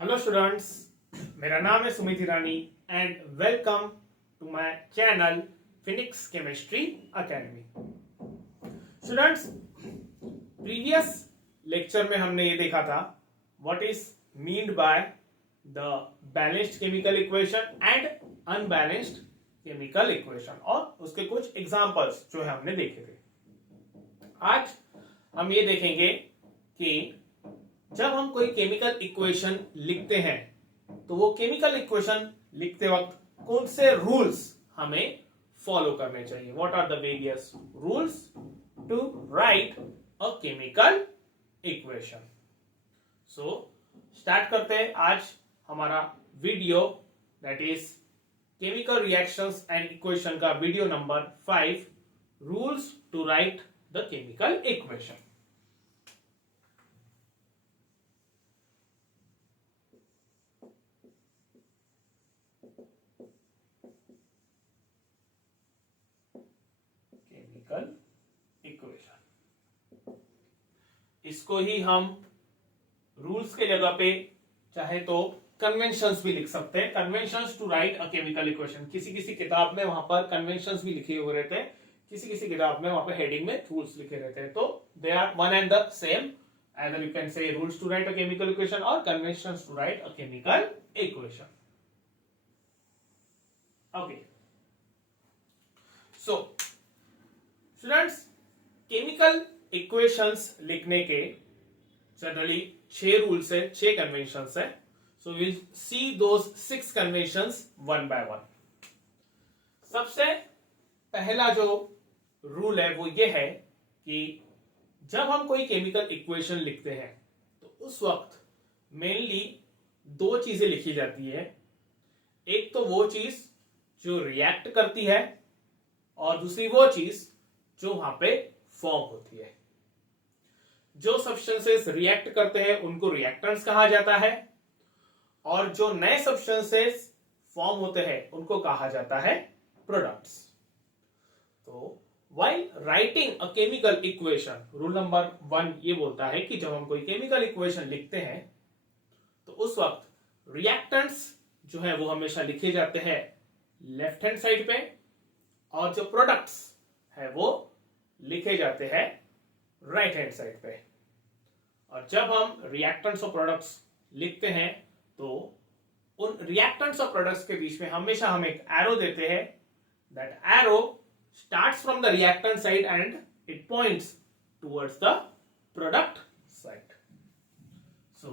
Hello students, मेरा नाम है Sumit Irani and welcome to my channel Phoenix chemistry academy. Students, previous lecture में हमने ये देखा था what is meant by the balanced chemical equation and unbalanced chemical equation और उसके कुछ एग्जांपल्स जो है हमने देखे थे। आज हम ये देखेंगे कि जब हम कोई केमिकल इक्वेशन लिखते हैं तो वो केमिकल इक्वेशन लिखते वक्त कौन से रूल्स हमें फॉलो करने चाहिए। What are the various rules to write a chemical equation. So start करते हैं आज हमारा video, that is chemical reactions and equation का video number 5, rules to write the chemical equation. Chemical equation, इसको ही हम रूल्स के जगह पे चाहे तो कन्वेंशंस भी लिख सकते हैं। Conventions to write a chemical equation, किसी किसी किताब में वहां पर कन्वेंशंस भी लिखे हुए रहते हैं, किसी किसी किताब में वहां पर हेडिंग में रूल्स लिखे रहते हैं। तो they are one and the same, either you can say rules to write a chemical equation or conventions to write a chemical equation. Okay, so students, chemical equations लिखने के जनरली 6 रूल्स है, 6 conventions है। So will see those 6 conventions one by one. सबसे पहला जो rule है वो ये है कि जब हम कोई केमिकल इक्वेशन लिखते हैं तो उस वक्त मेनली 2 चीजें लिखी जाती है। एक तो वो चीज जो रिएक्ट करती है और दूसरी वो चीज जो वहां पे फॉर्म होती है। जो सब्सटेंसेस रिएक्ट करते हैं उनको रिएक्टेंट्स कहा जाता है और जो नए सब्सटेंसेस फॉर्म होते हैं उनको कहा जाता है प्रोडक्ट्स। तो while writing a chemical equation, rule number 1 ये बोलता है कि जब हम कोई केमिकल इक्वेशन लिखते हैं तो उस वक्त रिएक्टेंट्स जो है वो हमेशा लिखे जाते हैं लेफ्ट हैंड साइड पे और जो प्रोडक्ट्स है वो लिखे जाते हैं राइट हैंड साइड पे। और जब हम रिएक्टेंट्स और प्रोडक्ट्स लिखते हैं तो उन रिएक्टेंट्स और प्रोडक्ट्स के बीच में हमेशा हम एक एरो देते हैं। That arrow starts from the reactant side and it points towards the product side. So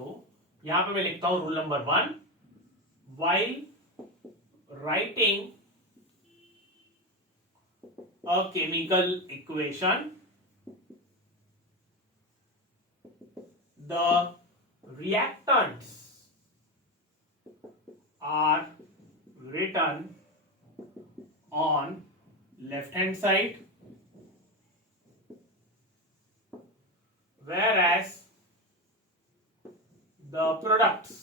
यहां पे मैं लिखता हूं rule number 1, while writing a chemical equation the reactants are written on left hand side whereas the products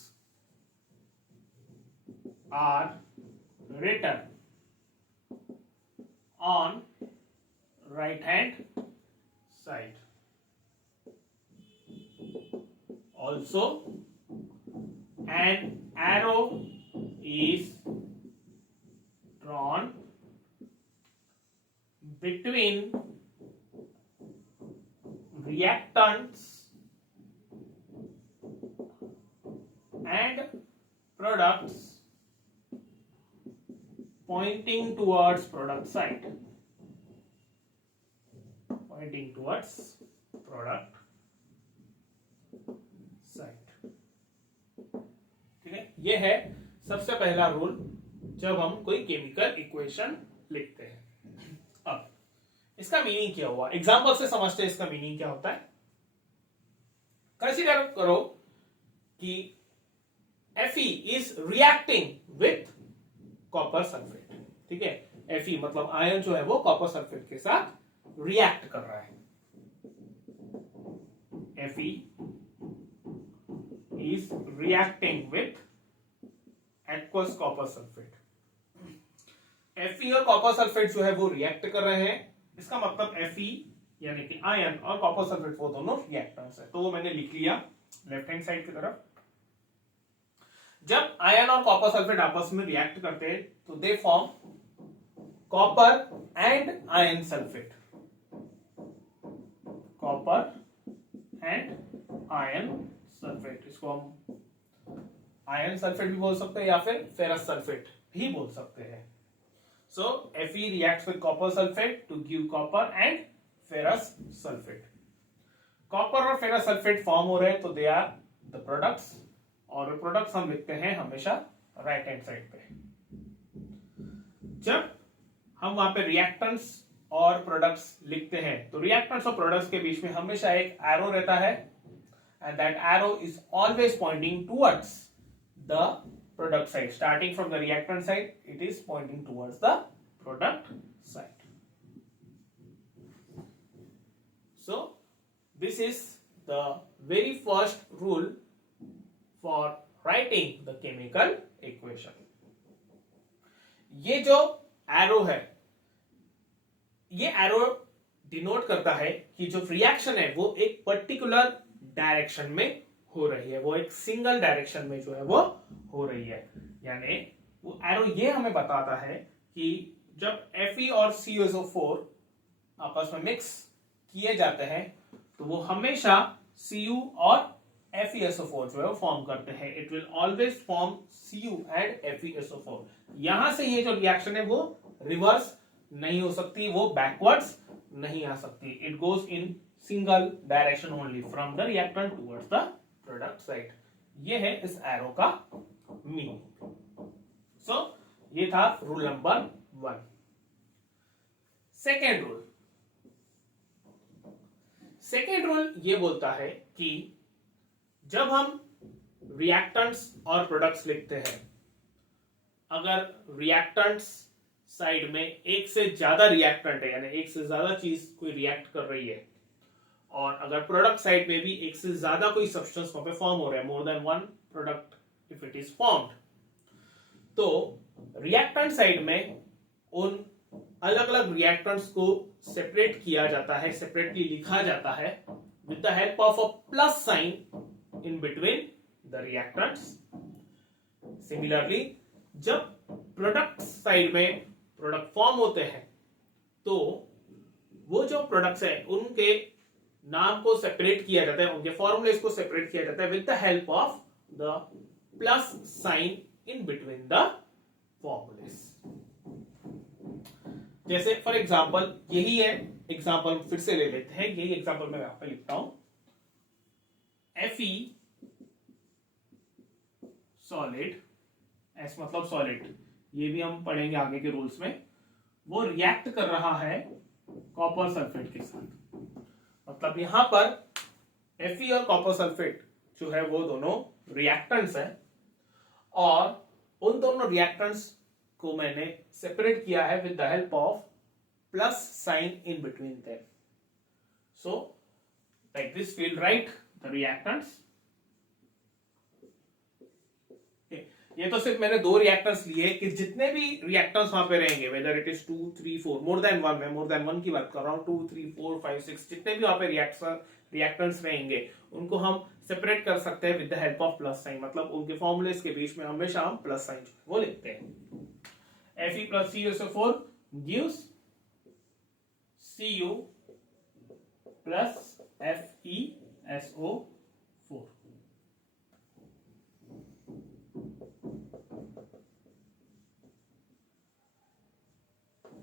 are written on right hand side. Also an arrow is drawn between reactants and products pointing towards product side. Pointing towards product side. ठीक है, ये है सबसे पहला rule जब हम कोई chemical equation लिखते हैं। अब इसका मीनिंग क्या हुआ, एग्जांपल से समझते हैं इसका मीनिंग क्या होता है। कंसीडर करो कि Fe is reacting with copper sulphate. ठीक है, Fe मतलब आयन जो है वो कॉपर सल्फेट के साथ रिएक्ट कर रहा है। Fe is reacting with aqueous copper sulphate. Fe और कॉपर सल्फेट जो है वो रिएक्ट कर रहे हैं। इसका मतलब Fe यानी कि आयन और कॉपर सल्फेट वो दोनों रिएक्टेंट्स है। तो वो मैंने लिख लिया लेफ्ट हैंड साइड की तरफ। जब आयन और कॉपर सल्फेट आपस में रिएक्ट करते हैं तो they form copper and ion sulphate, copper and ion sulphate. इसको हम आयन सल्फेट भी बोल सकते हैं या फिर फेरस सल्फेट भी बोल सकते हैं। सो Fe reacts with copper sulfate to give copper and ferrous sulfate। Copper और फेरस सल्फेट फॉर्म हो रहे हैं तो दे आर द प्रोडक्ट्स, और प्रोडक्ट्स हम लिखते हैं हमेशा राइट हैंड साइड पे। जब हम वहां पे रिएक्टेंट्स और प्रोडक्ट्स लिखते हैं तो रिएक्टेंट्स और प्रोडक्ट्स के बीच में हमेशा एक एरो रहता है, and that arrow is always pointing towards the product side. Starting from the reactant side, it is pointing towards the product side. So this is the very first rule for writing the chemical equation। ये जो arrow है, ये arrow denote करता है कि जो reaction है वो एक पर्टिकुलर डायरेक्शन में हो रही है, वो एक सिंगल डायरेक्शन में जो है वो हो रही है। यानी वो एरो ये हमें बताता है कि जब Fe और CuSO4 आपस में मिक्स किए जाते हैं तो वो हमेशा Cu और FeSO4 जो है वो फॉर्म करते हैं। It will always form Cu and FeSO4। यहां से ये जो रिएक्शन है वो रिवर्स नहीं हो सकती, वो बैकवर्ड्स नहीं आ सकती। It goes in single direction only from the reactant towards the product side. ये है इस एरो का मीनिंग। सो ये था रूल नंबर 1। सेकेंड रूल ये बोलता है कि जब हम रिएक्टेंट्स और प्रोडक्ट्स लिखते हैं, अगर रिएक्टेंट्स साइड में एक से ज्यादा रिएक्टेंट है, यानी एक से ज्यादा चीज कोई रिएक्ट कर रही है, और अगर प्रोडक्ट साइड में भी एक से ज्यादा कोई सब्सटेंस वहां पे फॉर्म हो रहा है, more than one product if it is formed, तो रिएक्टेंट साइड में उन अलग अलग रिएक्टेंट्स को सेपरेट किया जाता है, सेपरेटली लिखा जाता है with the help of a plus sign in between the reactants. Similarly जब प्रोडक्ट साइड में प्रोडक्ट फॉर्म होते हैं तो वो जो प्रोडक्ट्स है उनके नाम को सेपरेट किया जाता है, उनके फॉर्मूलेस को सेपरेट किया जाता है with the help of the plus sign in between the formulas. जैसे फॉर एग्जांपल यही है एग्जांपल, फिर से ले लेते हैं। यही एग्जांपल मैं यहां पे लिखता हूं, Fe सॉलिड, S मतलब सॉलिड, ये भी हम पढ़ेंगे आगे के रूल्स में। वो रिएक्ट कर रहा है कॉपर सल्फेट के साथ, मतलब यहां पर Fe और कॉपर सल्फेट जो है वो दोनों रिएक्टेंट्स हैं, और उन दोनों रिएक्टेंट्स को मैंने सेपरेट किया है with the help of plus sign in between them. So like this we will write the reactants. ये तो सिर्फ मैंने दो रिएक्टेंट्स लिए कि जितने भी रिएक्टेंट्स वहां पे रहेंगे, weather it is 2 3 4, more than one, मैं मोर देन वन की बात कर रहा हूं, 2 3 4 5 6, जितने भी वहां पे रिएक्टेंट्स रहेंगे उनको हम सेपरेट कर सकते हैं with the help of plus sign. मतलब उनके फॉर्मूलेस के बीच में हमेशा हम प्लस साइन वो लिखते हैं। Fe plus CuSO4 gives Cu plus FeSO4।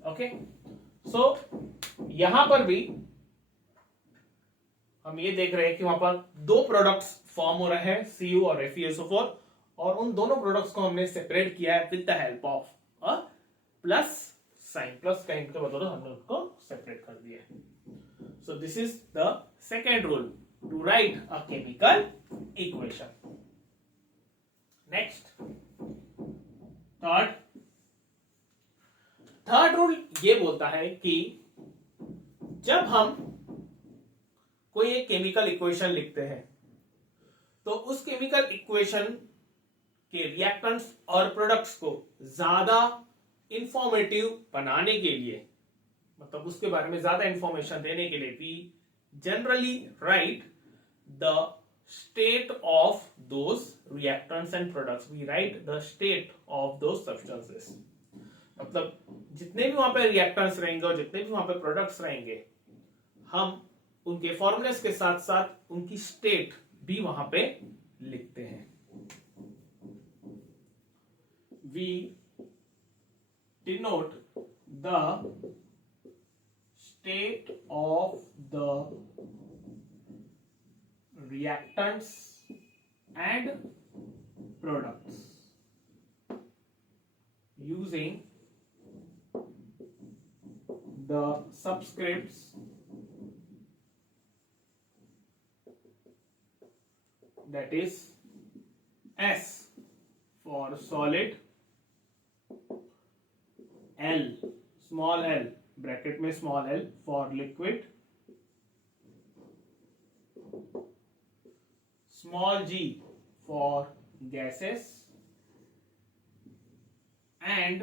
Okay, so यहां पर भी हम ये देख रहे हैं कि वहां पर दो प्रोडक्ट्स फॉर्म हो रहे हैं, Cu और FeSO4, और उन दोनों प्रोडक्ट्स को हमने सेपरेट किया है with the help of a plus sign. Plus sign के बदौलत हमने उनको सेपरेट कर दिया है। So this is the second rule to write a chemical equation. Next, third rule ये बोलता है कि जब हम कोई एक केमिकल इक्वेशन लिखते हैं तो उस केमिकल इक्वेशन के रिएक्टेंट्स और प्रोडक्ट्स को ज्यादा इंफॉर्मेटिव बनाने के लिए, मतलब उसके बारे में ज्यादा इंफॉर्मेशन देने के लिए, we generally write the state of those reactants and products. We write the state of those substances. मतलब जितने भी वहां पे रिएक्टेंट्स रहेंगे और जितने भी वहां पे प्रोडक्ट्स रहेंगे, हम उनके फॉर्मूलेस के साथ साथ उनकी स्टेट भी वहां पे लिखते हैं. We denote the state of the reactants and products using the subscripts that is S for solid, L small l bracket में small l for liquid, small g for gases and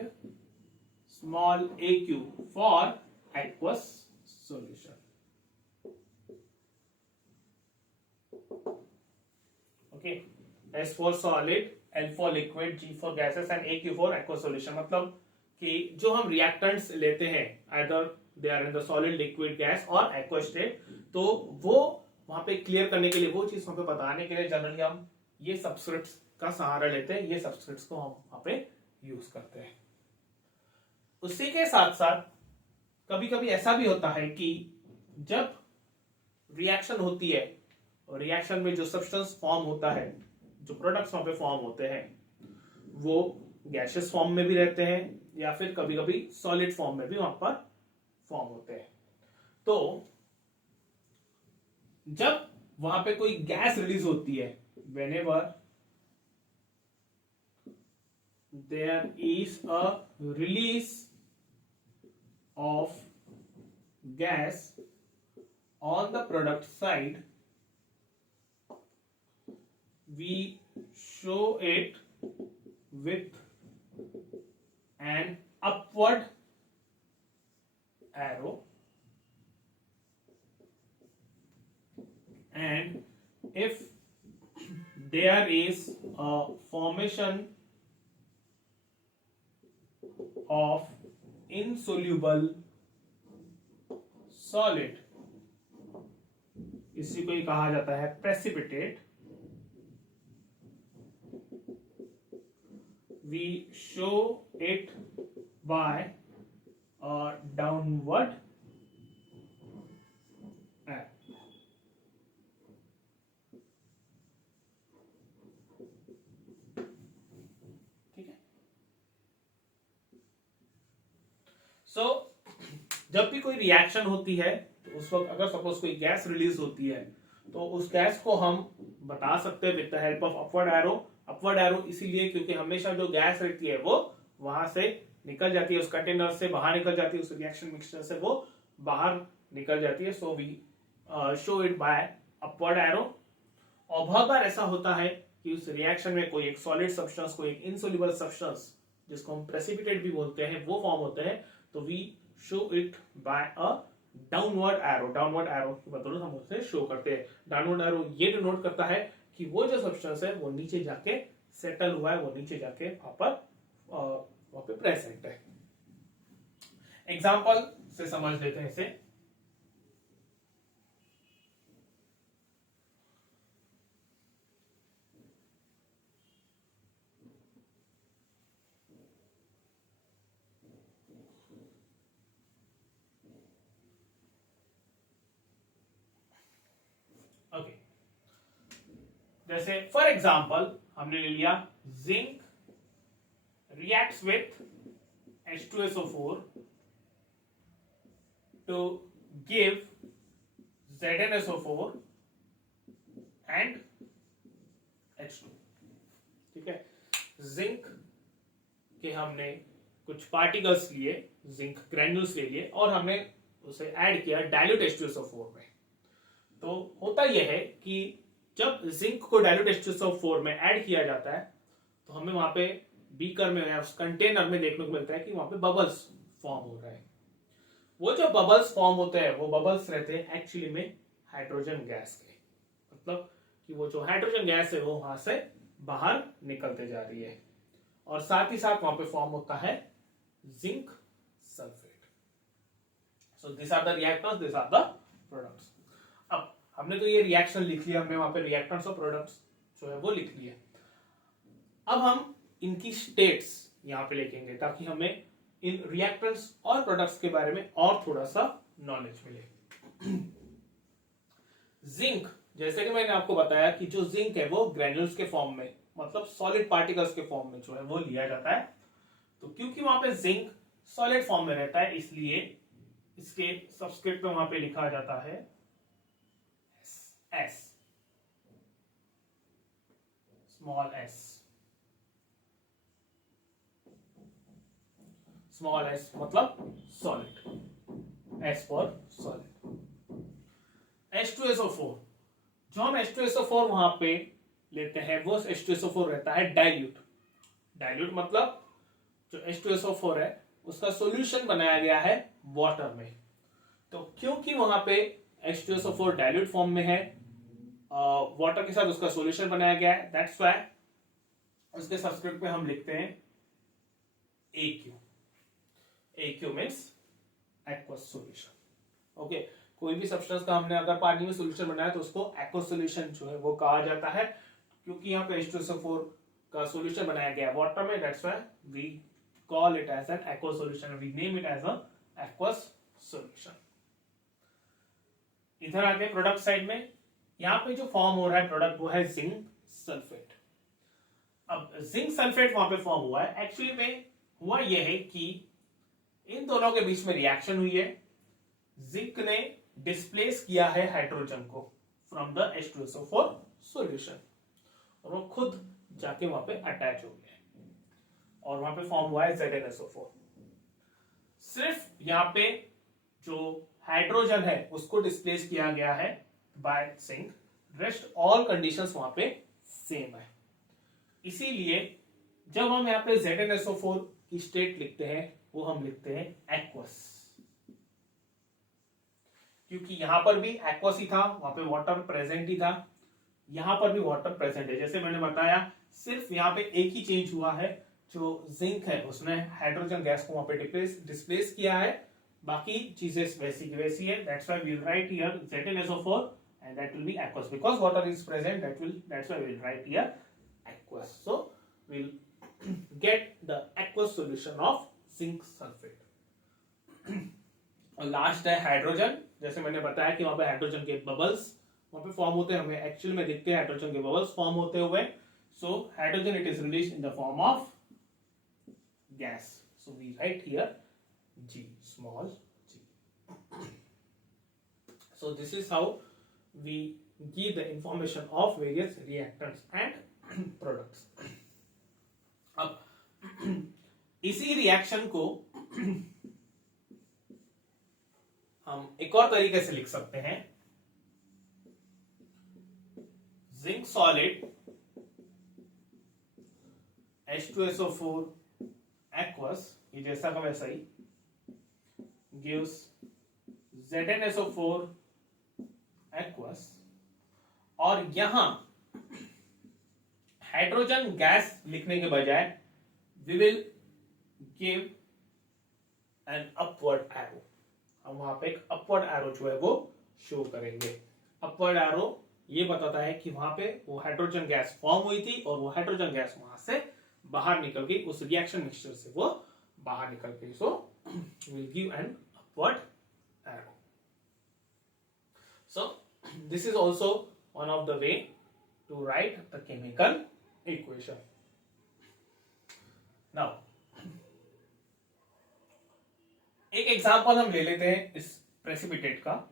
small aq for aqueous solution. Okay, S for solid, L for liquid, G for gases and aq for aqueous solution. मतलब कि जो हम reactants लेते हैं either they are in the solid, liquid, gas और aqueous state, तो वो वहां पे क्लियर करने के लिए, वो चीज वहां पे बताने के लिए जनरली हम ये सब्सक्रिप्ट्स का सहारा लेते हैं. ये सब्सक्रिप्ट्स को हम वहां पे यूज करते हैं. उसी के साथ साथ कभी कभी ऐसा भी होता है कि जब रिएक्शन होती है और रिएक्शन में जो सब्सटेंस फॉर्म होता है, जो प्रोडक्ट्स वहां पे फॉर्म होते हैं, वो गैसियस फॉर्म में भी रहते हैं या फिर कभी कभी सॉलिड फॉर्म में भी वहां पर फॉर्म होते हैं. तो जब वहां पे कोई गैस रिलीज होती है, whenever there is a release of gas on the product side, we show it with an upward arrow, and if there is a formation of insoluble solid, इसी को ही कहा जाता है precipitate, we show it by a downward arrow. ठीक है. सो जब भी कोई रिएक्शन होती है तो उस वक्त अगर सपोज कोई गैस रिलीज होती है तो उस गैस को हम बता सकते हैं with the help of upward arrow. Upward arrow इसीलिए क्योंकि हमेशा जो गैस रहती है वो वहां से निकल जाती है, उस कंटेनर से बाहर निकल जाती है, उस रिएक्शन मिक्सचर से वो बाहर निकल जाती है. So we show it by upward arrow. और बहुत बार ऐसा होता है कि उस रिएक्शन में कोई एक सॉलिड सब्सटेंस, कोई एक इनसोल्यूबल सब्सटेंस जिसको हम प्रेसिपिटेट भी बोलते हैं, वो फॉर्म होते हैं. तो we show it by a downward arrow. Downward arrow की बदौलत हम उसे शो करते हैं. डाउनवर्ड एरो ये डिनोट करता है कि वो जो सब्सटेंस है वो नीचे जाके सेटल हुआ है, वो नीचे जाके वहां पे प्रेजेंट है. एग्जांपल से समझ लेते हैं इसे. ओके, जैसे फॉर एग्जांपल हमने ले लिया zinc reacts with H2SO4 to give ZnSO4 and H2. ठीक है. जिंक के हमने कुछ पार्टिकल्स लिए, जिंक ग्रैन्यूल्स ले लिए और हमने उसे ऐड किया डाइल्यूट H2SO4 में. तो होता यह है कि जब जिंक को डाइल्यूट H2SO4 में ऐड किया जाता है तो हमें वहां पे बीकर में या उस कंटेनर में देखने को मिलता है कि वहां पे बबल्स फॉर्म हो रहे हैं. वो जो बबल्स फॉर्म होते हैं वो बबल्स रहते हैं एक्चुअली में हाइड्रोजन गैस के. मतलब कि वो जो हाइड्रोजन गैस है वो वहां से बाहर निकलते जा रही है, और साथ ही साथ वहां पे फॉर्म होता है zinc sulphate. So this are the reactors, this are the products. अब हमने तो ये रिएक्शन लिख लिया, हमने वहां पे रिएक्टेंट्स और प्रोडक्ट्स जो है वो लिख लिए। अब हम इनकी स्टेट्स यहां पे लिखेंगे ताकि हमें इन रिएक्टेंट्स और प्रोडक्ट्स के बारे में और थोड़ा सा नॉलेज मिले। जिंक, जैसे कि मैंने आपको बताया कि जो जिंक है वो ग्रेन्यूल्स के फॉर्म में, मतलब सॉलिड पार्टिकल्स के फॉर्म में जो है वो लिया जाता है। तो क्योंकि वहां पे जिंक सॉलिड फॉर्म में रहता है, इसलिए इसके सबस्क्रिप्ट में वहां पे लिखा जाता है S, small S. Small S मतलब solid, S for solid. H2SO4, जो हम H2SO4 वहां पे लेते हैं वो H2SO4 रहता है डाइल्यूट। डाइल्यूट मतलब जो H2SO4 है उसका सॉल्यूशन बनाया गया है वाटर में। तो क्योंकि वहां पे H2SO4 डाइल्यूट फॉर्म में है, वाटर के साथ उसका सॉल्यूशन बनाया गया है, दैट्स व्हाई उसके सब्सक्रिप्ट में हम लिखते हैं AQ। AQ means aqueous solution. Okay, कोई भी सब्सटेंस का हमने अगर पानी में सॉल्यूशन बनाया तो उसको एक्वस सॉल्यूशन जो है वो कहा जाता है। क्योंकि यहाँ पे H2SO4 का सॉल्यूशन बनाया गया है वाटर में, that's why we call it as an aqueous solution, we name it as a aqueous solution. इधर आके प्रोडक्ट साइड में यहाँ पे जो फॉर्म हो रहा है प्रोडक्ट वो है जिंक सल्फेट। अब जिंक सल्फेट वहां पे फॉर्म हुआ है, एक्चुअली में हुआ यह है कि इन दोनों के बीच में रिएक्शन हुई है। जिंक ने डिस्प्लेस किया है हाइड्रोजन को फ्रॉम द H2SO4 सॉल्यूशन, और वो खुद जाके वहां पे अटैच हो गया और वहां पे फॉर्म हुआ है ZnSO4। सिर्फ यहाँ पे जो हाइड्रोजन है उसको डिस्प्लेस किया गया है by zinc, rest all conditions वहां पे सेम है। इसीलिए जब हम यहाँ पे ZnSO4 की स्टेट लिखते हैं वो हम लिखते हैं एक्वस, क्योंकि यहां पर भी एक्वस ही था, वहां पे वाटर प्रेजेंट ही था, यहां पर भी वाटर प्रेजेंट है। जैसे मैंने बताया सिर्फ यहाँ पे एक ही चेंज हुआ है, जो जिंक है उसने हाइड्रोजन गैस को वहां पे डिस्प्लेस किया है, बाकी चीजें वैसी की वैसी है। That's why we will write here ZnSO4 and that will be aqueous because water is present, that's why we will write here aqueous. So we'll get the aqueous solution of zinc sulfate। और last है hydrogen. जैसे मैंने बताया कि वहां पे hydrogen के bubbles वहां पे फॉर्म होते हैं, हमें एक्चुअल में दिखते हैं हाइड्रोजन के बबल्स फॉर्म होते हुए। So hydrogen it is release in the form of gas, so we write here G, small g। So this is how we give the information of various reactants and products। अब इसी reaction को हम एक और तरीके से लिख सकते हैं, जिंक सॉलिड H2SO4 aqueous, ये जैसा का वैसा ही, gives ZnSO4 aqueous, और यहां हाइड्रोजन गैस लिखने के बजाय we will give an upward arrow। हम वहां पे एक अपवर्ड एरो जो है वो शो करेंगे। अपवर्ड एरो ये बताता है कि वहां पे वो हाइड्रोजन गैस फॉर्म हुई थी और वो हाइड्रोजन गैस वहां से बाहर निकल गई, उस रिएक्शन मिक्सचर से वो बाहर निकल गई। So will give an upward arrow. So this is also one of the way to write the chemical equation. Now एक एग्जांपल हम ले लेते हैं इस प्रेसिपिटेट का,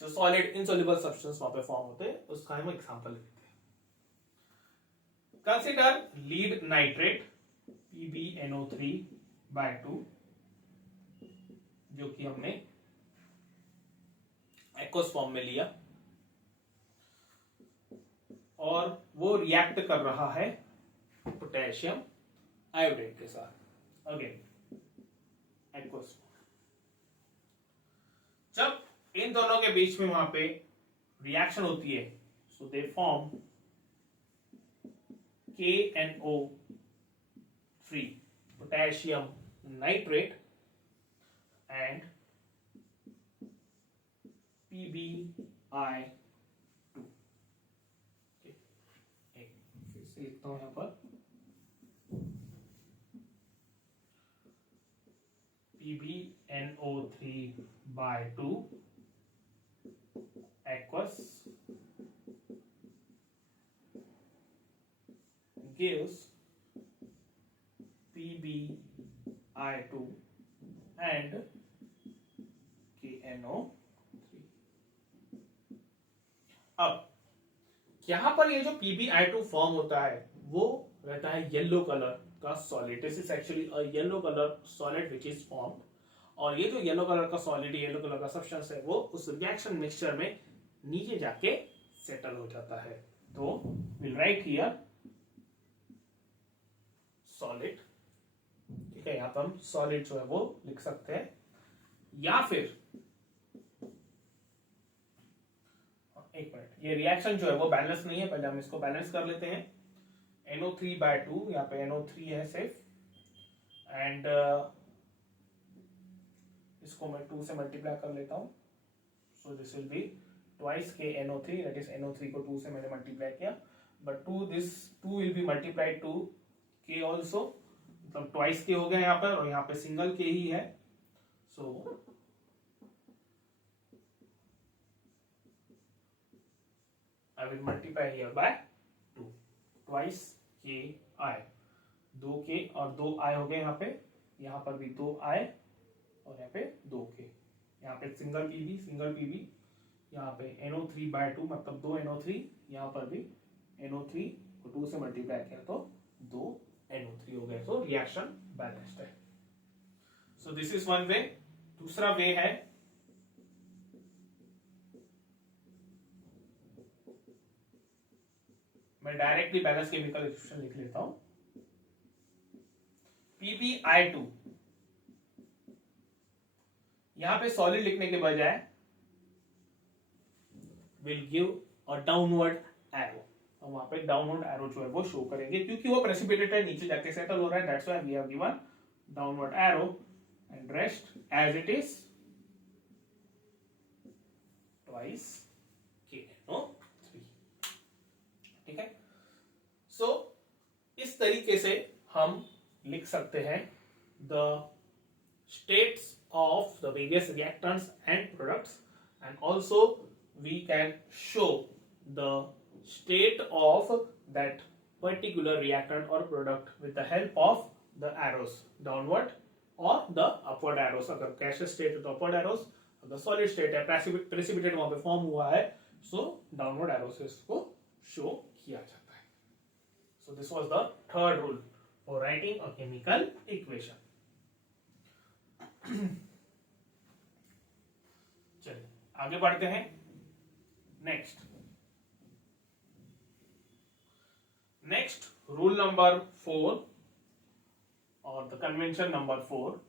जो सॉलिड इनसॉल्युबल सब्सटेंस वहां पे फॉर्म होते हैं, उसका हम एग्जांपल लेते हैं। कंसीडर लीड नाइट्रेट PbNO3/2, जो कि हमने एक्वस फॉर्म में लिया, और वो रिएक्ट कर रहा है पोटेशियम आयोडाइड के साथ। Again aqueous. जब इन दोनों के बीच में वहां पे रिएक्शन होती है So they form KNO3, potassium nitrate, and PbI2. फिर से लिखता हूं यहां पर PbNO3/2 aqueous gives PbI2 and KNO3. अब यहां पर ये जो PbI2 फॉर्म होता है वो रहता है येलो कलर का solid. This is actually a yellow colour solid which is formed. और ये जो येलो कलर का सॉलिड, येलो कलर का सब्सटेंस है, वो उस रिएक्शन मिक्सचर में नीचे जाके सेटल हो जाता है. तो विल राइट हियर सॉलिड. ठीक है, यहां पर हम सॉलिड जो है वो लिख सकते हैं. या फिर एक मिनट, ये रिएक्शन जो है वो बैलेंस नहीं है, पहले हम इसको बैलेंस कर लेते हैं. NO3/2, यहाँ पे NO3 है सिर्फ, एंड इसको मैं 2 से मल्टीप्लाई कर लेता हूं. So this will be twice के NO3, दैट इज NO3 को 2 से मैंने मल्टीप्लाई किया, but 2 will be multiplied to K also, मतलब ट्वाइस के हो गया यहाँ पर, और यहाँ पे सिंगल K ही है. सो I will multiply here by 2, twice KI. 2K और 2I हो गए यहाँ पे, यहाँ पर भी 2I और यहाँ पे 2K. यहाँ पे सिंगल PB, यहाँ पे NO3/2 मतलब 2 NO3, यहाँ पर भी NO3 को 2 से मल्टीप्लाई किया तो 2 NO3 हो गए. तो रिएक्शन बैलेंस्ड है. So this is one way. दूसरा वे है मैं डायरेक्टली बैलेंस केमिकल इक्वेशन लिख लेता हूं. PbI2, यहां पे सॉलिड लिखने के बजाय will give a downward arrow. हम वहां पे डाउनवर्ड एरो जो है वो शो करेंगे, क्योंकि वो प्रेसिपिटेट है, नीचे जाके सेटल हो रहा है. That's why we have given downward arrow and rest as it is twice KNO3. ठीक है. सो इस तरीके से हम लिख सकते हैं the states of the various reactants and products, and also we can show the state of that particular reactant और product with the help of the arrows, downward और द अपवर्ड एरोस. अगर गैसियस स्टेट है तो upward arrows, अगर solid state है, precipitate वहां पे form हुआ है, सो डाउनवर्ड एरोस को शो किया जाता है. So this was the third rule for writing a chemical equation. चलिए आगे बढ़ते हैं. नेक्स्ट रूल नंबर 4 और the convention number 4.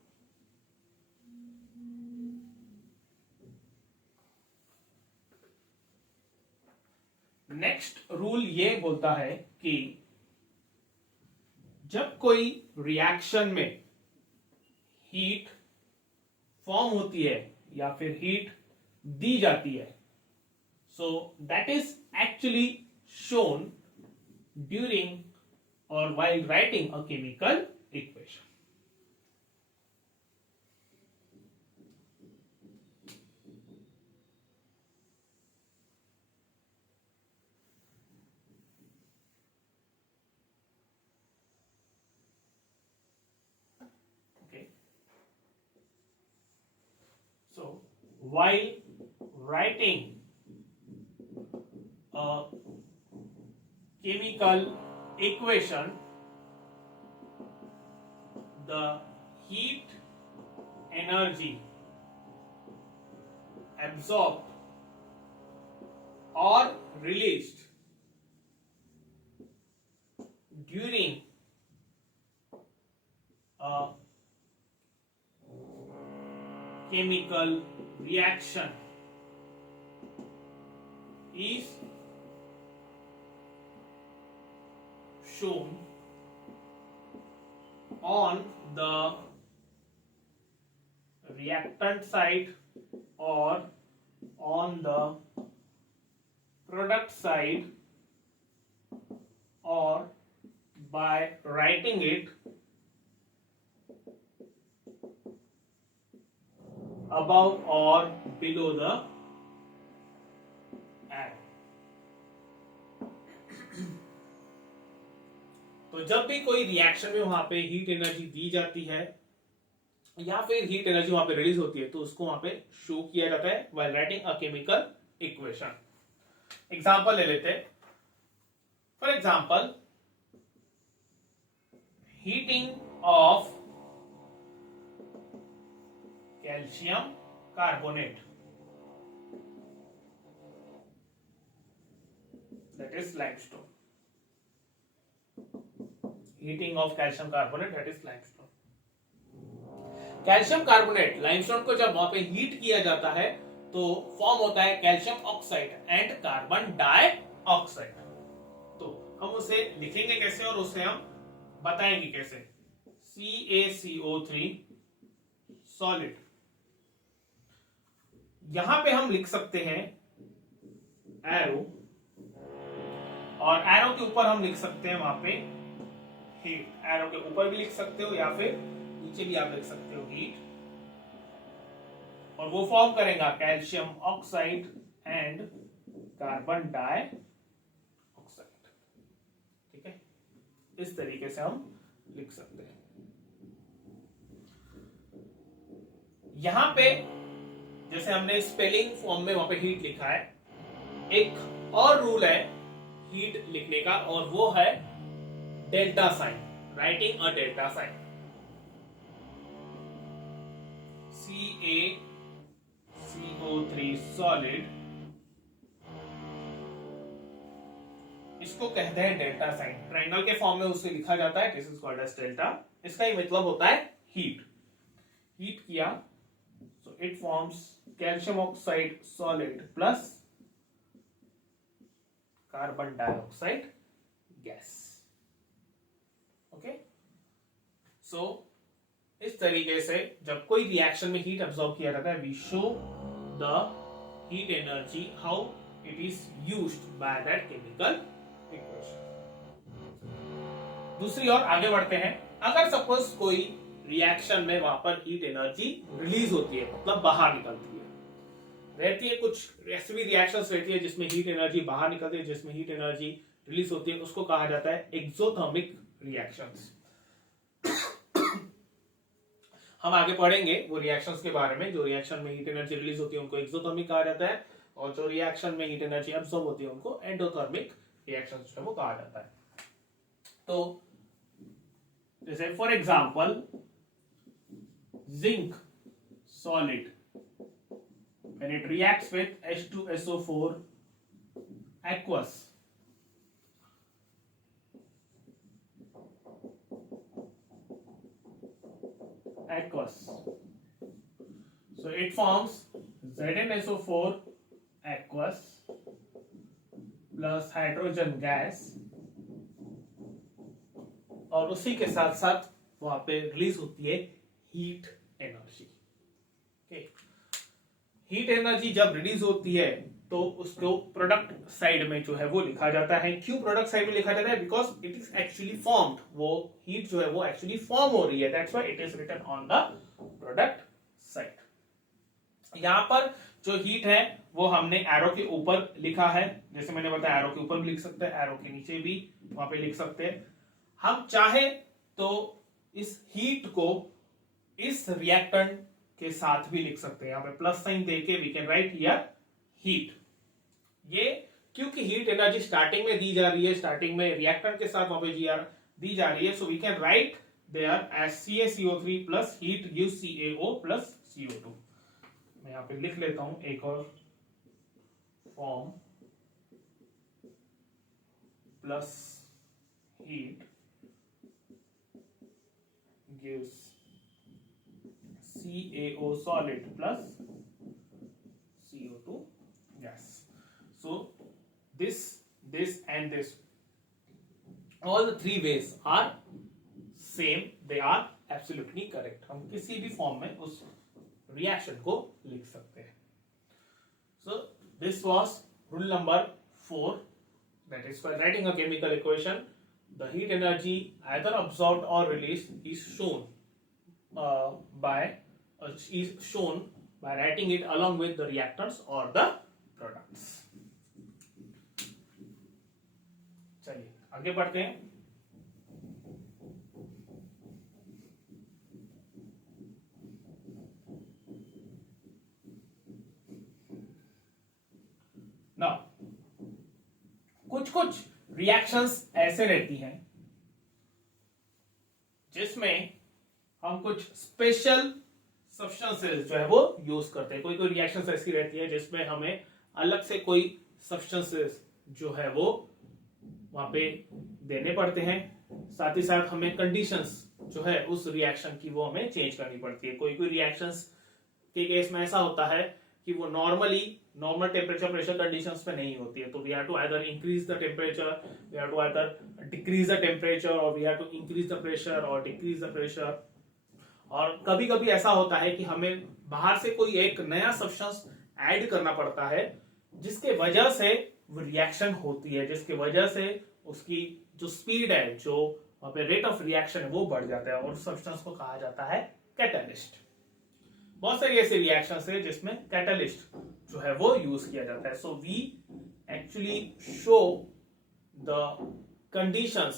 Next rule ये बोलता है कि जब कोई रिएक्शन में हीट फॉर्म होती है या फिर हीट दी जाती है, so that is actually shown during और while writing a chemical equation. So, while writing a chemical equation, the heat energy absorbed or released during a chemical reaction is shown on the reactant side or on the product side, or by writing it above or below the arrow. तो जब भी कोई reaction में वहां पे heat energy दी जाती है या फिर हीट एनर्जी वहां पे रिलीज होती है तो उसको वहां पे शो किया जाता है while writing a chemical equation. Example ले लेते हैं. For example, heating of calcium carbonate, that is limestone. Heating of calcium carbonate, that is limestone. Calcium carbonate limestone को जब वहां पे हीट किया जाता है तो फॉर्म होता है calcium oxide and carbon dioxide. तो हम उसे लिखेंगे कैसे और उसे हम बताएंगे कैसे. CaCO3 solid. यहां पे हम लिख सकते हैं एरो, और एरो के ऊपर हम लिख सकते हैं वहां पे हीट. एरो के ऊपर भी लिख सकते हो या फिर नीचे भी आप लिख सकते हो हीट, और वो फॉर्म करेगा calcium oxide and carbon dioxide. ठीक है, इस तरीके से हम लिख सकते हैं. यहां पे जैसे हमने स्पेलिंग फॉर्म में वहां पे हीट लिखा है, एक और रूल है हीट लिखने का, और वो है delta sign. Writing a delta sign. CaCO3 solid, इसको कहते हैं डेल्टा साइन. ट्रायंगल के फॉर्म में उसे लिखा जाता है, this is called as delta. इसका ही मतलब होता है हीट. हीट किया so it forms calcium oxide solid plus carbon dioxide gas. Okay, so इस तरीके से जब कोई रिएक्शन में हीट अब्सॉर्ब किया जाता है, we show the heat energy how it is used by that chemical equation. दूसरी ओर आगे बढ़ते हैं. अगर सपोज कोई रिएक्शन में वहां पर हीट एनर्जी रिलीज होती है, मतलब बाहर निकलती है, रहती है कुछ ऐसी भी रिएक्शंस रहती है जिसमें हीट एनर्जी बाहर निकलती है, जिसमें हीट एनर्जी रिलीज होती है, उसको कहा जाता है एक्सोथर्मिक रिएक्शंस. हम आगे पढ़ेंगे वो रिएक्शंस के बारे में. जो रिएक्शन में हीट एनर्जी रिलीज होती है उनको एक्सोथर्मिक कहा जाता है, और जो रिएक्शन में हीट एनर्जी अब्सॉर्ब होती है उनको एंडोथर्मिक रिएक्शंस वो कहा जाता है. तो जैसे for example zinc solid, when it reacts with H2SO4 aqueous, so it forms ZnSO4 aqueous plus hydrogen gas, और उसी के साथ साथ वहां पे रिलीज होती है हीट एनर्जी. हीट एनर्जी जब रिलीज होती है तो उसको प्रोडक्ट साइड में जो है वो लिखा जाता है. क्यों प्रोडक्ट साइड में लिखा जाता है? Because it is actually formed. वो हीट जो है वो एक्चुअली फॉर्म हो रही है, that's why it is written on the product side. यहां पर जो हीट है वो हमने एरो के ऊपर लिखा है. जैसे मैंने बताया, एरो के ऊपर भी लिख सकते हैं, एरो के नीचे भी वहां पे लिख सकते हैं. हम चाहे तो इस हीट को इस रिएक्टेंट के साथ भी लिख सकते हैं. यहाँ पे प्लस साइन देके we can write here heat. ये क्योंकि हीट एनर्जी स्टार्टिंग में दी जा रही है, स्टार्टिंग में रिएक्टेंट के साथ वहां पे जीआर दी जा रही है, so we can write there as CaCO3 plus heat gives CaO plus CO2. मैं यहाँ पे लिख लेता हूं एक और form, plus heat gives CaO solid plus CO2 gas. So this and this all the three ways are same, they are absolutely correct. हम किसी भी फॉर्म में उस रिएक्शन को लिख सकते हैं। So this was rule number 4, that is for writing a chemical equation the heat energy either absorbed or released is shown by is shown by writing it along with the reactants or the products। चलिए आगे बढ़ते हैं। Now कुछ कुछ reactions ऐसे रहती हैं जिसमें हम कुछ स्पेशल सब्सटेंसेस जो है वो यूज करते हैं। कोई कोई रिएक्शंस ऐसी रहती है जिसमें हमें अलग से कोई सब्सटेंसेस जो है वो वहां पे देने पड़ते हैं, साथ ही साथ हमें कंडीशंस जो है उस रिएक्शन की वो हमें चेंज करनी पड़ती है। कोई कोई रिएक्शंस के केस में ऐसा होता है कि वो नॉर्मल टेम्परेचर प्रेशर कंडीशंस पे नहीं होती है, तो we have to either increase the temperature, we have to either decrease the temperature, और we have to increase the pressure और डिक्रीज द प्रेशर। और कभी कभी ऐसा होता है कि हमें बाहर से कोई एक नया सब्सटेंस ऐड करना पड़ता है जिसके वजह से वो रिएक्शन होती है, जिसके वजह से उसकी जो स्पीड है, जो वहां पे रेट ऑफ रिएक्शन है वो बढ़ जाता है, और उस सब्सटेंस को कहा जाता है कैटलिस्ट। बहुत सारी ऐसी रिएक्शंस है जिसमें कैटलिस्ट जो है वो यूज किया जाता है। So we actually show the conditions,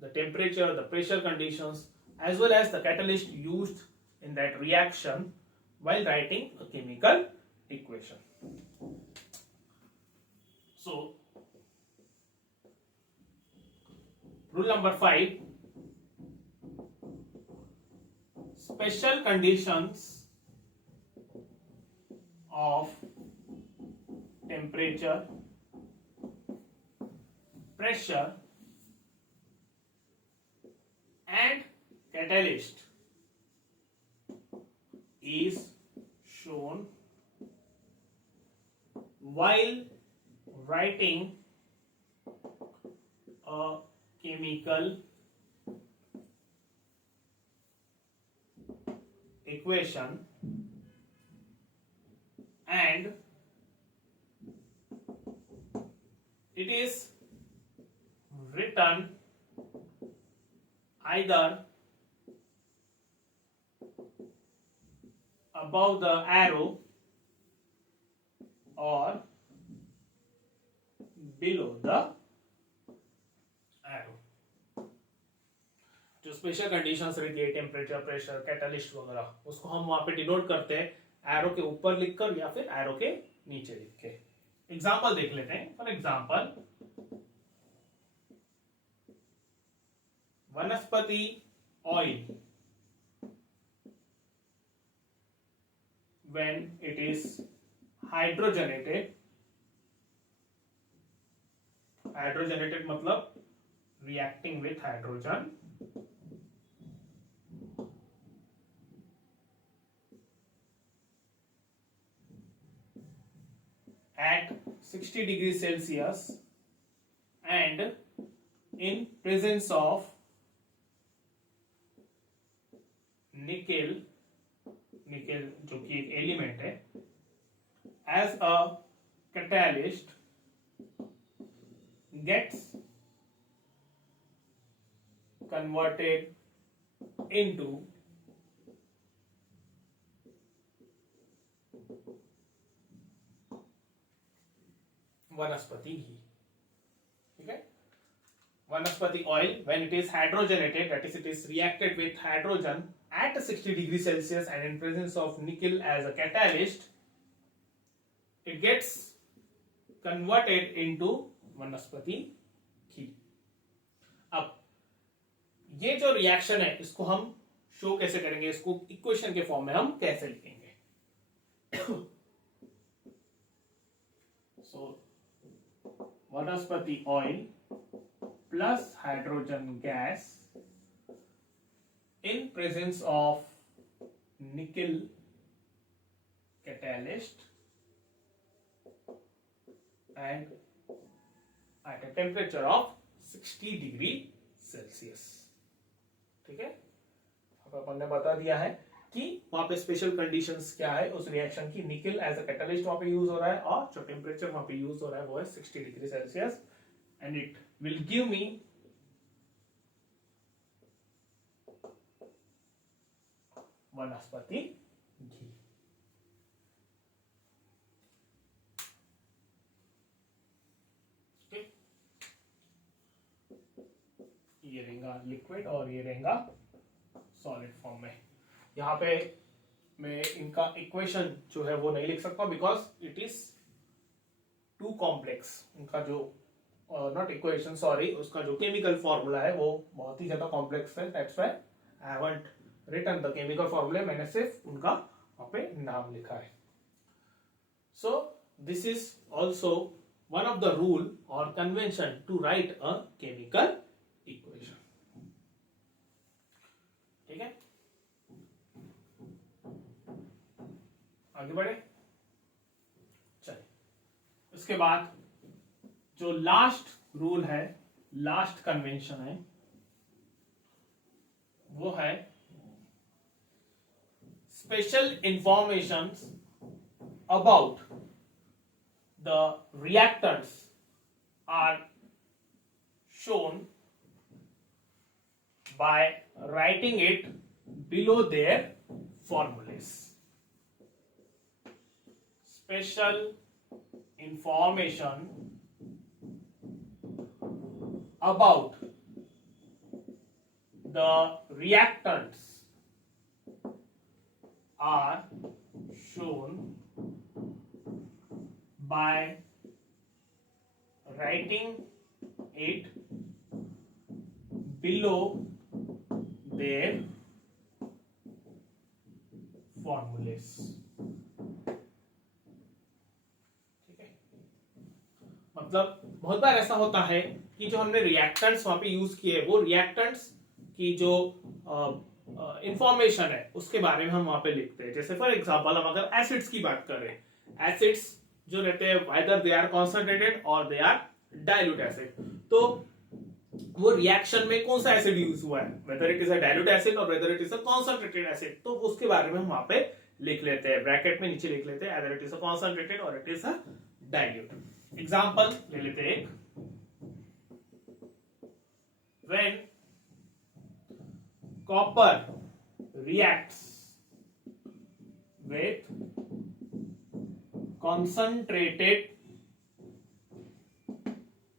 the temperature, the pressure conditions as well as the catalyst used in that reaction while writing a chemical equation. So rule number 5, special conditions of temperature, pressure and catalyst is shown while writing a chemical equation, and it is written either above the arrow or below the arrow। जो special conditions रहती है, temperature, pressure, catalyst वगैरह, उसको हम वहां पे denote करते हैं एरो के ऊपर लिखकर या फिर एरो के नीचे लिख के। एग्जाम्पल देख लेते हैं। फॉर एग्जाम्पल, वनस्पति oil when it is hydrogenated मतलब reacting with hydrogen, at 60 degrees Celsius and in presence of nickel जो कि एक एलिमेंट है, as a catalyst gets converted into वनस्पति घी। ठीक है, वनस्पति oil when it is hydrogenated, that is it is reacted with hydrogen at 60 degrees Celsius and in presence of nickel as a catalyst, it gets converted into वनस्पति घी। अब ये जो reaction है इसको हम शो कैसे करेंगे, इसको इक्वेशन के फॉर्म में हम कैसे लिखेंगे। सो वनस्पति oil plus hydrogen gas in presence of nickel catalyst and at a temperature of 60 degree हमने बता दिया है कि वहां पे स्पेशल कंडीशंस क्या है उस रिएक्शन की। निकल एज अ कैटलिस्ट वहां पे यूज हो रहा है और जो टेम्परेचर वहां पे यूज हो रहा है वो है 60 degree Celsius and it will give me वनस्पति घी। ये रहेगा लिक्विड और ये रहेगा सॉलिड फॉर्म में। यहाँ पे मैं इनका इक्वेशन जो है वो नहीं लिख सकता because it is too complex. इनका जो नॉट इक्वेशन सॉरी, उसका जो केमिकल फॉर्मूला है वो बहुत ही ज्यादा कॉम्प्लेक्स है। That's why I haven't written the chemical formula, मैंने सिर्फ उनका वहां पे नाम लिखा है। So this is also one of the rule और convention to write a chemical equation. ठीक है, आगे बढ़े। चलिए, इसके बाद जो लास्ट रूल है, लास्ट कन्वेंशन है, वो है special information about the reactors are shown by writing it below their formulas. Special information about the reactants are shown by writing it below their formulas. ठीक है, मतलब बहुत बार ऐसा होता है कि जो हमने रिएक्टेंट्स वहां पे यूज किए वो रिएक्टेंट्स की जो इंफॉर्मेशन है उसके बारे में हम वहां पे लिखते हैं। जैसे फॉर एग्जांपल हम अगर एसिड्स की बात करें, एसिड्स जो रहते हैं आइदर दे आर कॉन्सेंट्रेटेड और दे आर डाइल्यूट एसिड, तो वो रिएक्शन में कौन सा एसिड यूज हुआ है, whether it is a dilute acid और whether it is a concentrated acid, तो उसके बारे में हम वहां पे लिख लेते हैं, ब्रैकेट में नीचे लिख लेते हैं whether it is a concentrated और it is a dilute. Example ले लेते हैं एक, when copper reacts with concentrated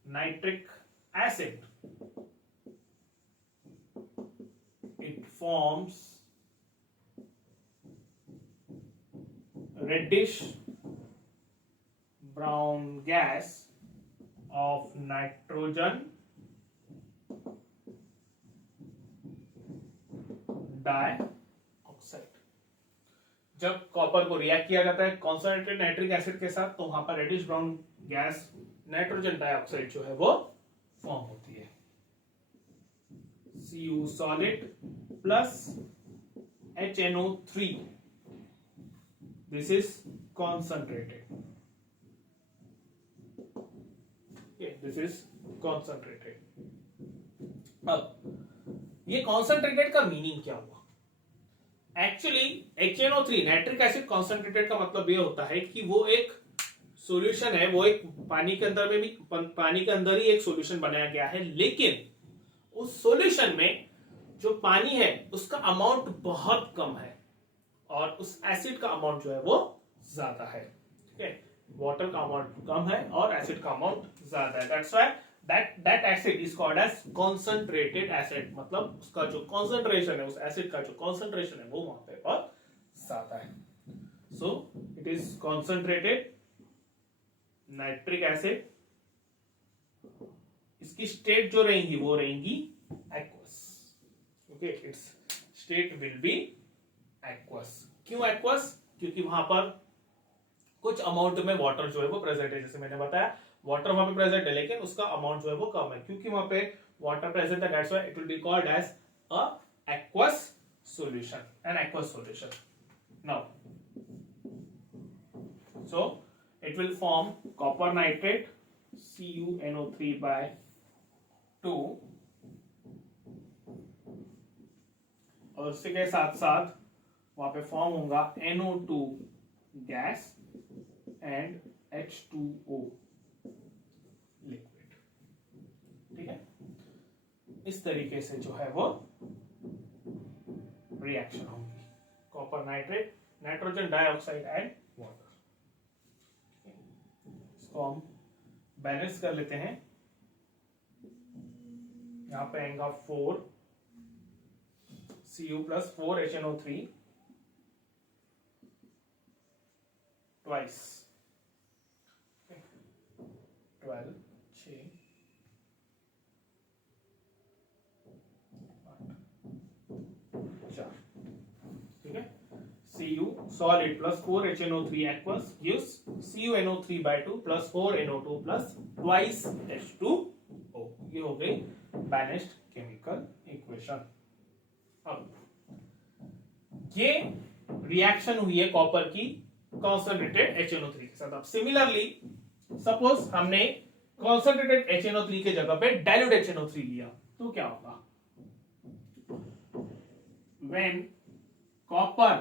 nitric acid, it forms reddish brown gas of nitrogen dioxide. जब कॉपर को रिएक्ट किया जाता है कॉन्सनट्रेटेड नाइट्रिक एसिड के साथ तो वहां पर reddish brown gas nitrogen dioxide जो है वो फॉर्म होती है। Cu solid plus HNO3, this is concentrated, this is concentrated. अब ये कॉन्सनट्रेटेड का मीनिंग क्या हुआ? Actually HNO3 nitric acid concentrated का मतलब ये होता है कि वो एक सॉल्यूशन है, वो एक पानी के अंदर में भी पानी के अंदर ही एक सॉल्यूशन बनाया गया है, लेकिन उस सॉल्यूशन में जो पानी है उसका अमाउंट बहुत कम है और उस एसिड का अमाउंट जो है वो ज्यादा है। ठीक है, वाटर का अमाउंट कम है और एसिड का अमाउंट ज्यादा है। That's why that acid is called as concentrated acid, मतलब उसका जो concentration है, उस एसिड का जो concentration है वो वहां पे बहुत ज्यादा है। So it is concentrated nitric acid। इसकी स्टेट जो रहेंगी वो रहेंगी aqueous। Okay, its state will be aqueous। क्यों aqueous? क्योंकि वहां पर कुछ अमाउंट में वाटर जो है वो प्रेजेंट है। जैसे मैंने बताया वाटर वहां पे प्रेजेंट है लेकिन उसका अमाउंट जो है वो कम है, क्योंकि वहां पे वाटर प्रेजेंट है, that's why it will be called as a aqueous solution, an aqueous solution। now so it will form copper nitrate CuNO3 by 2 और उसी के साथ साथ वहां पे फॉर्म होगा NO2 gas and H2O liquid. ठीक है, इस तरीके से जो है वो रिएक्शन होगी, copper nitrate, nitrogen dioxide and water. इसको हम बैलेंस कर लेते हैं। यहां पे आएगा 4 Cu प्लस 4 HNO3 ट्वाइस 12 6 4। ठीक है, Cu solid plus 4 HNO3 aqueous gives CuNO3 by 2 plus 4 NO2 plus twice H2O। ये हो गई बैलेंस्ड केमिकल इक्वेशन। अब ये रिएक्शन हुई है कॉपर की कॉन्सेंट्रेटेड HNO3 के साथ। अब सिमिलरली सपोज हमने कॉन्सेंट्रेटेड HNO3 के जगह पे डाइल्यूट HNO3 लिया तो क्या होगा? When copper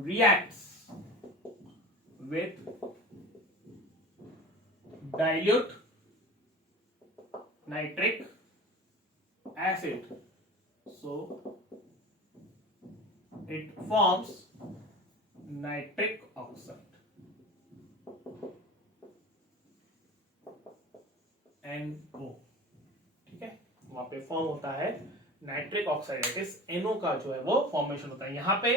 reacts with dilute nitric acid, so it forms nitric oxide NO। ठीक है, वहां पे फॉर्म होता है नाइट्रिक ऑक्साइड, NO का जो है वो फॉर्मेशन होता है। यहाँ पे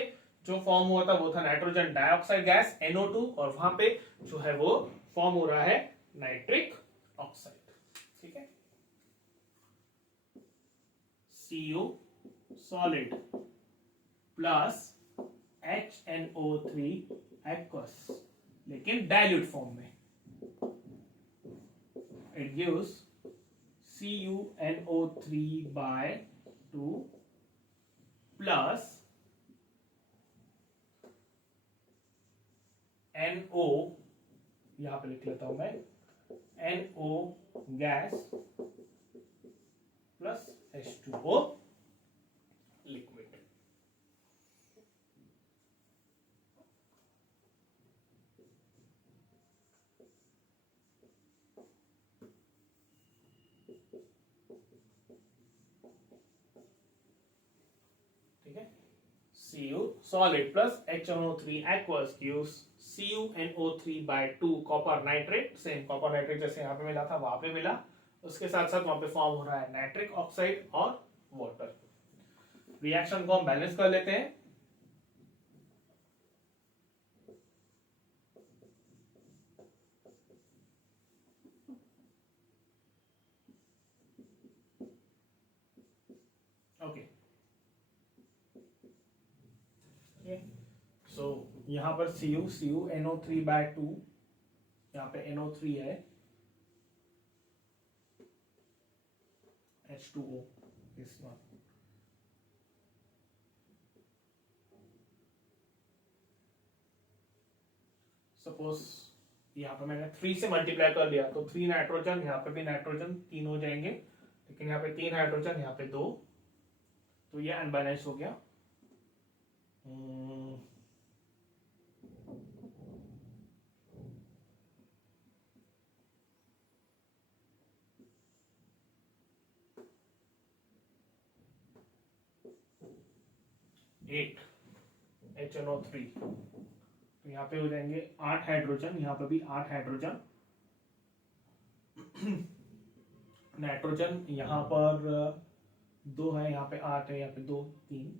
जो फॉर्म हुआ था वो था नाइट्रोजन डाइऑक्साइड गैस NO2 और वहां पे जो है वो फॉर्म हो रहा है नाइट्रिक ऑक्साइड। ठीक है, Cu solid plus HNO3 aqueous, लेकिन डाइल्यूट फॉर्म में। It gives CuNO3 by 2 plus NO, यहां पे लिख लेता हूं मैं, NO gas plus H2O liquid. ठीक है, Cu solid plus HNO3 aqueous gives CuNO3 by 2 copper nitrate. Same copper nitrate जैसे यहाँ पे मिला था वहां पे मिला, उसके साथ साथ वहां पे फॉर्म हो रहा है नाइट्रिक ऑक्साइड और वाटर। रिएक्शन को हम बैलेंस कर लेते हैं। ओके, सो यहां पर Cu NO3 by 2, यहाँ पे NO3 है, H2O इस वन। सपोज यहाँ पे मैंने 3 से मल्टीप्लाई कर लिया तो 3 नाइट्रोजन, यहाँ पे भी नाइट्रोजन 3 हो जाएंगे, लेकिन यहाँ पे 3 हाइड्रोजन, यहाँ पे 2, तो ये अनबैलेंस हो गया। 8 HNO3, तो यहाँ पे हो जाएंगे 8 हाइड्रोजन, यहाँ पे भी 8 हाइड्रोजन। नाइट्रोजन यहाँ पर 2 है, यहाँ पे 8 है, यहाँ पे 2 3,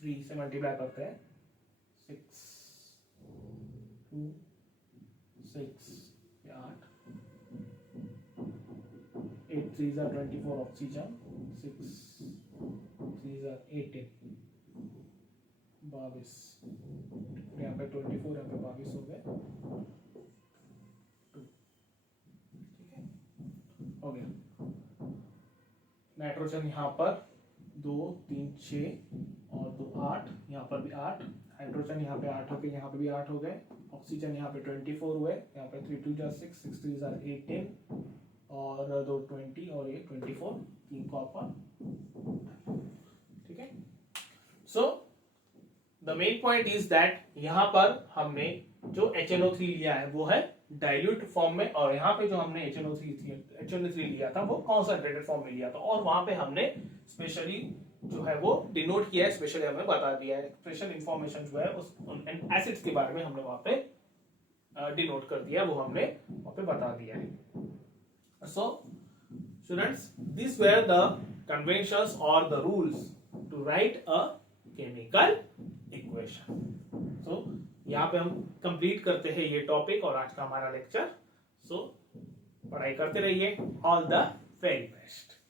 3 से मल्टीप्लाई करते हैं 6 2 6 8 8 3s are 24 oxygen, 6 3s are 18 22, यहाँ पे 24, यहाँ पे 22 हो गए। ठीक है, हो गया। नाइट्रोजन यहाँ पर 2 3 6 और 2 8, यहाँ पर भी 8, हाइड्रोजन यहाँ पे 8 हो गए, यहाँ पे भी 8 हो गए, ऑक्सीजन यहाँ पे 24 हुए, यहाँ पे 3 2 6 6 3 18 और 2 20 और ये 24, 3 कॉपर, ठीक है। So the main point is that यहाँ पर हमने जो HNO3 लिया है वो है डाइल्यूट फॉर्म में, और यहाँ पे जो हमने HNO3 लिया था वो कॉन्सेंट्रेटेड फॉर्म में लिया था, और वहां पे हमने स्पेशली जो है वो डिनोट किया है, स्पेशली हमें बता दिया है, स्पेशल इंफॉर्मेशन जो है उस एसिड्स के बारे में हमने वहां पे डिनोट कर दिया, वो हमने वहां पे बता दिया है। So students, this were the conventions और the rules to write a chemical equation. So यहाँ पे हम कंप्लीट करते हैं ये टॉपिक और आज का हमारा लेक्चर। सो पढ़ाई करते रहिए। All the very best.